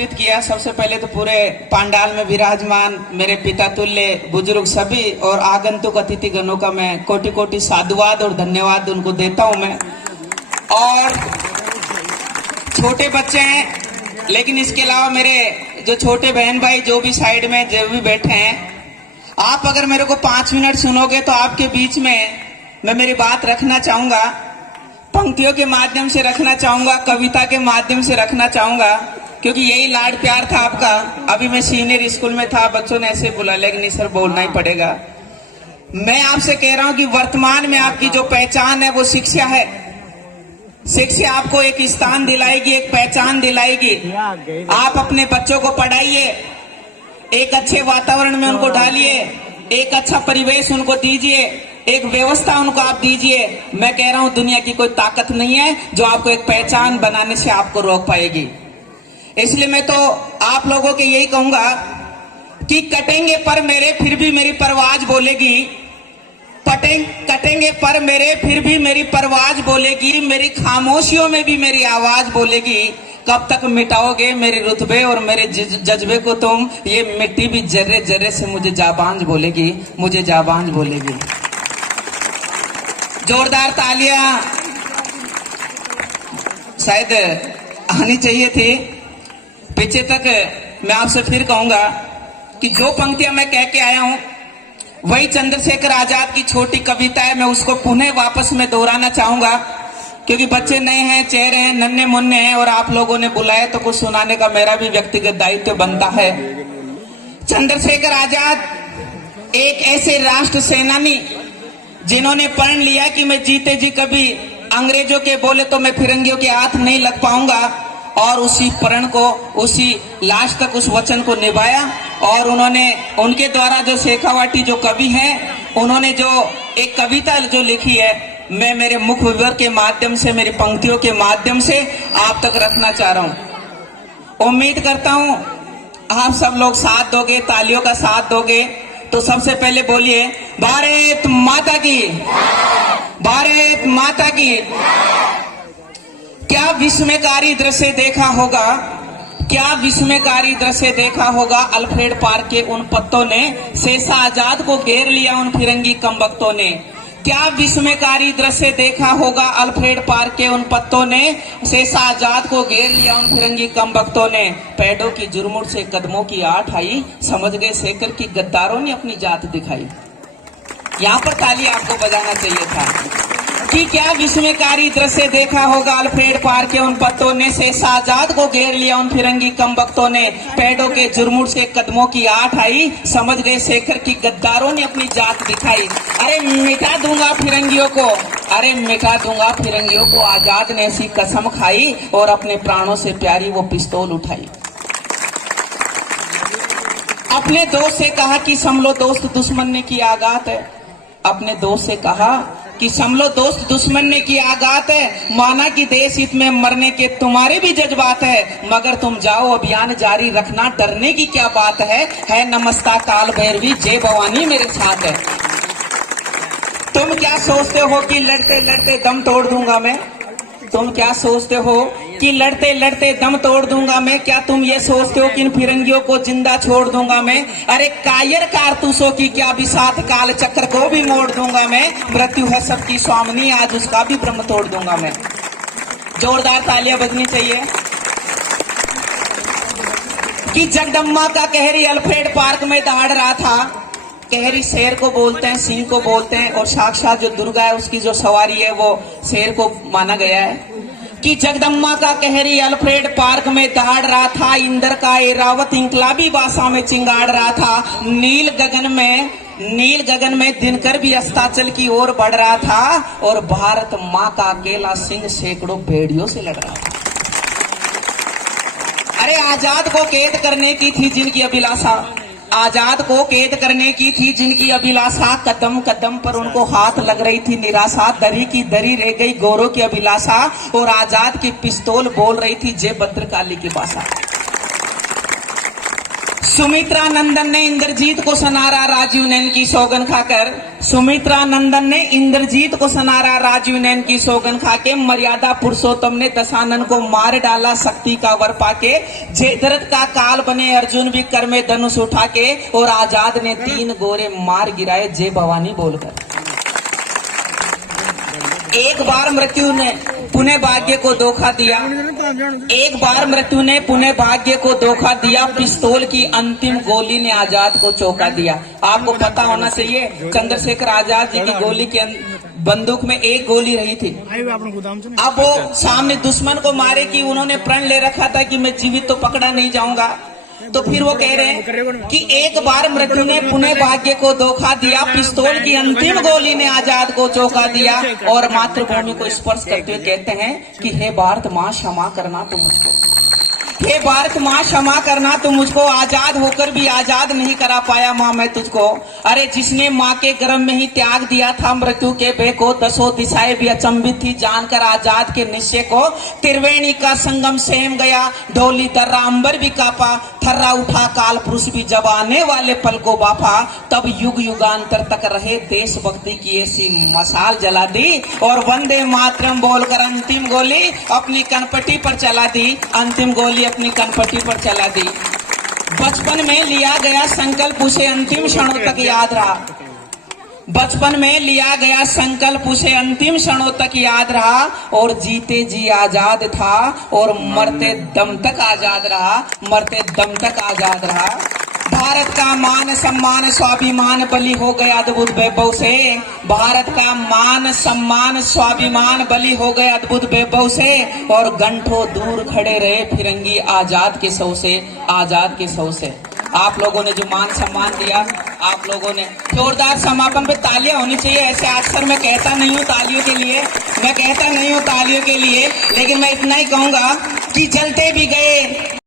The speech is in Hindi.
आमंत्रित किया। सबसे पहले तो पूरे पांडाल में विराजमान मेरे पिता तुल्य बुजुर्ग सभी और आगंतुक अतिथि गणों का मैं कोटि कोटि साधुवाद और धन्यवाद उनको देता हूं मैं। और छोटे बच्चे हैं, लेकिन इसके अलावा मेरे जो छोटे बहन भाई जो भी साइड में जो भी बैठे हैं, आप अगर मेरे को 5 मिनट सुनोगे तो आपके बीच में मैं मेरी बात रखना चाहूंगा, पंक्तियों के माध्यम से रखना चाहूंगा, कविता के माध्यम से रखना चाहूंगा, क्योंकि यही लाड प्यार था आपका। अभी मैं सीनियर स्कूल में था, बच्चों ने ऐसे बोला, लेकिन सर बोलना ही पड़ेगा। मैं आपसे कह रहा हूं कि वर्तमान में आपकी जो पहचान है वो शिक्षा है। शिक्षा आपको एक स्थान दिलाएगी, एक पहचान दिलाएगी। आप अपने बच्चों को पढ़ाइए, एक अच्छे वातावरण में उनको डालिए, एक अच्छा परिवेश उनको दीजिए, एक व्यवस्था उनको आप दीजिए। मैं कह रहा हूं दुनिया की कोई ताकत नहीं है जो आपको एक पहचान बनाने से आपको रोक पाएगी। इसलिए मैं तो आप लोगों के यही कहूंगा कि कटेंगे पर मेरे फिर भी मेरी परवाज बोलेगी, कटेंगे पर मेरे फिर भी मेरी परवाज बोलेगी, मेरी खामोशियों में भी मेरी आवाज बोलेगी। कब तक मिटाओगे मेरे रुतबे और मेरे जज्बे को तुम? ये मिट्टी भी जर्रे जर्रे से मुझे जाबांज बोलेगी, मुझे जाबांज बोलेगी। जोरदार तालियां शायद आनी चाहिए थी पीछे तक। मैं आपसे फिर कहूंगा कि जो पंक्तियां मैं कह के आया हूं वही चंद्रशेखर आजाद की छोटी कविता है। मैं उसको पुनः वापस में दोहराना चाहूंगा, क्योंकि बच्चे नए हैं, चेहरे हैं, नन्हे मुन्ने हैं, और आप लोगों ने बुलाया तो कुछ सुनाने का मेरा भी व्यक्तिगत दायित्व बनता है। चंद्रशेखर आजाद एक ऐसे राष्ट्र सेनानी जिन्होंने प्रण लिया कि मैं जीते जी कभी अंग्रेजों के बोले तो मैं फिरंगियों के हाथ नहीं लग पाऊंगा, और उसी प्रण को, उसी लास्ट तक उस वचन को निभाया। और उन्होंने, उनके द्वारा जो शेखावाटी जो कवि हैं, उन्होंने जो एक कविता जो लिखी है, मैं मेरे मुख विवर के माध्यम से, मेरी पंक्तियों के माध्यम से आप तक रखना चाह रहा हूं। उम्मीद करता हूं आप सब लोग साथ दोगे, तालियों का साथ दोगे। तो सबसे पहले बोलिए भारत माता की, भारत माता की। क्या विस्मयकारी दृश्य देखा होगा, क्या विस्मयकारी दृश्य देखा होगा। अल्फ्रेड पार्क के उन पत्तों ने शेषा आजाद को घेर लिया उन फिरंगी कमबख्तों ने। क्या विस्मयकारी दृश्य देखा होगा, अल्फ्रेड पार्क के उन पत्तों ने शेषा आजाद को घेर लिया उन फिरंगी कमबख्तों ने। पैडों की जुर्मुट से कदमों की आठ आई, समझ गए शेखर की गद्दारों ने अपनी जात दिखाई। यहाँ पर ताली आपको बजाना चाहिए था। कि क्या विस्मयकारी दृश्य देखा होगा, अल्फ्रेड पार्क के उन पत्तों ने शेषा आजाद को घेर लिया उन फिरंगी कमबख्तों ने। पैडों के जुर्मुट से कदमों की आठ आई, समझ गए शेखर की गद्दारों ने अपनी जात दिखाई। अरे मिटा दूंगा फिरंगियों को, अरे मिटा दूंगा फिरंगियों को। आजाद ने ऐसी कसम खाई और अपने प्राणों से प्यारी वो पिस्तौल उठाई। अपने दोस्त से कहा कि समलो दोस्त दुश्मन ने की आगात है, अपने दोस्त से कहा कि समलो दोस्त दुश्मन ने की आगात है। माना कि देश हित में मरने के तुम्हारे भी जज्बात है, मगर तुम जाओ अभियान जारी रखना, डरने की क्या बात है नमस्ता काल भैरवी, जय भवानी मेरे साथ है। तुम क्या सोचते हो कि लड़ते लड़ते दम तोड़ दूंगा मैं? तुम क्या सोचते हो कि लड़ते लड़ते दम तोड़ दूंगा मैं? क्या तुम ये सोचते हो कि इन फिरंगियों को जिंदा छोड़ दूंगा मैं? अरे कायर कारतूसों की क्या बिसात, काल चक्र को भी मोड़ दूंगा मैं। मृत्यु है सबकी स्वामिनी, आज उसका भी ब्रह्म तोड़ दूंगा मैं। जोरदार तालियां बजनी चाहिए। कि जगदम्बा का कहरी अल्फ्रेड पार्क में दहाड़ रहा था। कहरी शेर को बोलते हैं, सिंह को बोलते हैं, और साक्षात जो दुर्गा है उसकी जो सवारी है वो शेर को माना गया है। कि जगदम्बा का कहरी अल्फ्रेड पार्क में दहाड़ रहा था, इंद्र का एरावत इंकलाबी भाषा में चिंगाड़ रहा था। नील गगन में दिनकर भी अस्ताचल की ओर बढ़ रहा था, और भारत माँ का अकेला सिंह सैकड़ों भेड़ियों से लड़ रहा था। अरे आजाद को कैद करने की थी जिनकी अभिलाषा, आजाद को कैद करने की थी जिनकी अभिलाषा, कदम कदम पर उनको हाथ लग रही थी निराशा। दरी की दरी रह गई गौरव की अभिलाषा, और आजाद की पिस्तौल बोल रही थी जय भद्रकाली की भाषा। सुमित्रा नंदन ने इंद्रजीत को सनारा राजीव नैन की सौगन खाकर, सुमित्रा नंदन ने इंद्रजीत को सनारा राजीव नैन की सौगन खाके, मर्यादा पुरुषोत्तम ने दशानन को मार डाला शक्ति का वर पाके, जयद्रथ का काल बने अर्जुन भी कर में धनुष उठा के, और आजाद ने 3 गोरे मार गिराए जय भवानी बोलकर। एक बार मृत्यु ने पुणे भाग्य को धोखा दिया, एक बार मृत्यु ने पुणे भाग्य को धोखा दिया, पिस्तौल की अंतिम गोली ने आजाद को चौंका दिया। आपको पता होना चाहिए चंद्रशेखर आजाद जी की गोली के बंदूक में 1 गोली रही थी। अब वो सामने दुश्मन को मारे कि उन्होंने प्रण ले रखा था कि मैं जीवित तो पकड़ा नहीं जाऊंगा, तो फिर वो कह रहे हैं कि एक बार मृत्यु ने पुणे भाग्य को धोखा दिया, पिस्तौल की अंतिम गोली ने आजाद को चौंका दिया, और मातृभूमि को स्पर्श करते हुए कहते हैं कि हे भारत माँ क्षमा करना तुम मुझको, हे भारत माँ क्षमा करना तुम मुझको, आजाद होकर भी आजाद नहीं करा पाया माँ मैं तुझको। अरे जिसने माँ के गर्भ में ही त्याग दिया था मृत्यु के भय को, 10 दिशाएं भी अचंभित थी जानकर आजाद के निश्चय को, त्रिवेणी का संगम सेम गया, ढोली दर्रा अंबर भी कापा, थर्रा उठा काल पुरुष भी जब आने वाले पल को बापा, तब युग युगांतर तक रहे देशभक्ति की ऐसी मशाल जला दी, और वंदे मातरम बोलकर अंतिम गोली अपनी कनपटी पर चला दी, अंतिम गोली अपनी कनपटी पर चला दी। बचपन में लिया गया संकल्प उसे अंतिम क्षणों तक याद रहा, बचपन में लिया गया संकल्प उसे अंतिम क्षणों तक याद रहा, और जीते जी आजाद था और मरते दम तक आजाद रहा, मरते दम तक आजाद रहा। भारत का मान सम्मान स्वाभिमान बलि हो गया अद्भुत वैभव से, भारत का मान सम्मान स्वाभिमान बलि हो गया अद्भुत वैभव से, और घंटों दूर खड़े रहे फिरंगी आजाद के सौ से, आजाद के सौ से। आप लोगों ने जो मान सम्मान दिया, आप लोगों ने जोरदार समापन पे तालियां होनी चाहिए। ऐसे अक्सर मैं कहता नहीं हूँ तालियों के लिए, मैं कहता नहीं हूँ तालियों के लिए, लेकिन मैं इतना ही कहूंगा कि जलते भी गए